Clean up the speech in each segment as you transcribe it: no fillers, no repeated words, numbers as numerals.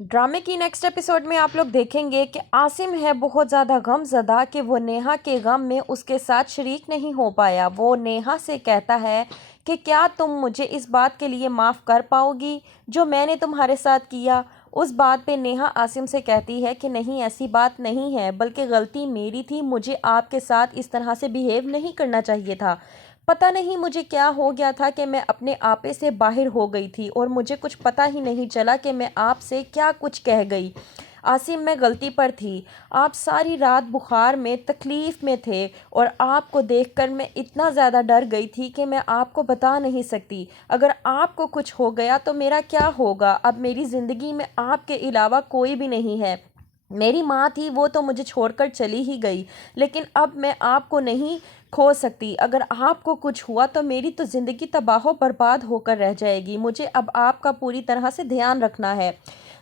ड्रामे की next episode में आप लोग देखेंगे कि आसिम है बहुत ज़्यादा गमज़दा कि वो नेहा के गम में उसके साथ शरीक नहीं हो पाया। वो नेहा से कहता है कि क्या तुम मुझे इस बात के लिए माफ़ कर पाओगी जो मैंने तुम्हारे साथ किया। उस बात पे नेहा आसिम से कहती है कि नहीं, ऐसी बात नहीं है, बल्कि गलती मेरी थी, मुझे आपके साथ इस तरह से बिहेव नहीं करना चाहिए था। पता नहीं मुझे क्या हो गया था कि मैं अपने आपे से बाहर हो गई थी और मुझे कुछ पता ही नहीं चला कि मैं आपसे क्या कुछ कह गई। आसिम, मैं गलती पर थी। आप सारी रात बुखार में तकलीफ़ में थे और आपको देखकर मैं इतना ज़्यादा डर गई थी कि मैं आपको बता नहीं सकती। अगर आपको कुछ हो गया तो मेरा क्या होगा। अब मेरी ज़िंदगी में आपके अलावा कोई भी नहीं है। मेरी माँ थी, वो तो मुझे छोड़कर चली ही गई, लेकिन अब मैं आपको नहीं खो सकती। अगर आपको कुछ हुआ तो मेरी तो ज़िंदगी तबाह बर्बाद होकर रह जाएगी। मुझे अब आपका पूरी तरह से ध्यान रखना है।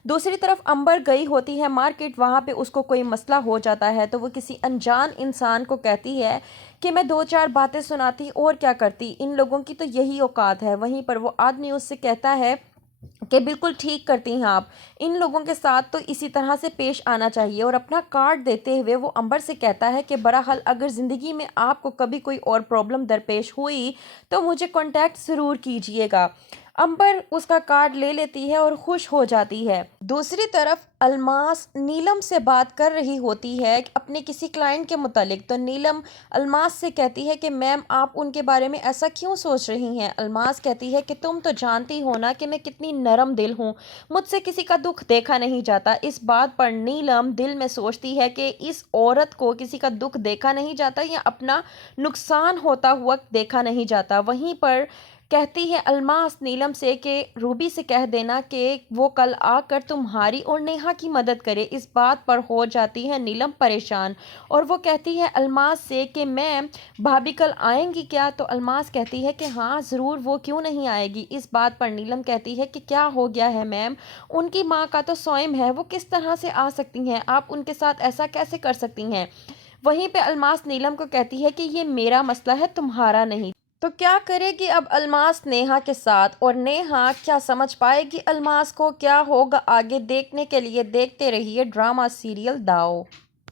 दूसरी तरफ अंबर गई होती है मार्केट, वहाँ पे उसको कोई मसला हो जाता है तो वो किसी अनजान इंसान को कहती है कि मैं दो चार बातें सुनाती और क्या करती, इन लोगों की तो यही औकात है। वहीं पर वो आदमी उससे कहता है कि बिल्कुल ठीक करती हैं आप, इन लोगों के साथ तो इसी तरह से पेश आना चाहिए। और अपना कार्ड देते हुए वो अंबर से कहता है कि बहरहाल अगर ज़िंदगी में आपको कभी कोई और प्रॉब्लम दरपेश हुई तो मुझे कांटेक्ट ज़रूर कीजिएगा। अंबर उसका कार्ड ले लेती है और खुश हो जाती है। दूसरी तरफ अलमास नीलम से बात कर रही होती है अपने किसी क्लाइंट के मुतालिक। तो नीलम अलमास से कहती है कि मैम, आप उनके बारे में ऐसा क्यों सोच रही हैं। अलमास कहती है कि तुम तो जानती हो ना कि मैं कितनी नरम दिल हूँ, मुझसे किसी का दुख देखा नहीं जाता। इस बात पर नीलम दिल में सोचती है कि इस औरत को किसी का दुख देखा नहीं जाता या अपना नुकसान होता हुआ देखा नहीं जाता। वहीं पर कहती है अलमास नीलम से कि रूबी से कह देना कि वो कल आकर तुम्हारी और नेहा की मदद करे। इस बात पर हो जाती है नीलम परेशान और वो कहती है अलमास से कि मैम, भाभी कल आएंगी क्या। तो अलमास कहती है कि हाँ ज़रूर, वो क्यों नहीं आएगी। इस बात पर नीलम कहती है कि क्या हो गया है मैम, उनकी माँ का तो स्वयं है, वो किस तरह से आ सकती हैं, आप उनके साथ ऐसा कैसे कर सकती हैं। वहीं पे अलमास नीलम को कहती है कि ये मेरा मसला है, तुम्हारा नहीं। तो क्या करेगी अब अलमास नेहा के साथ, और नेहा क्या समझ पाएगी अलमास को, क्या होगा आगे, देखने के लिए देखते रहिए ड्रामा सीरियल दाव।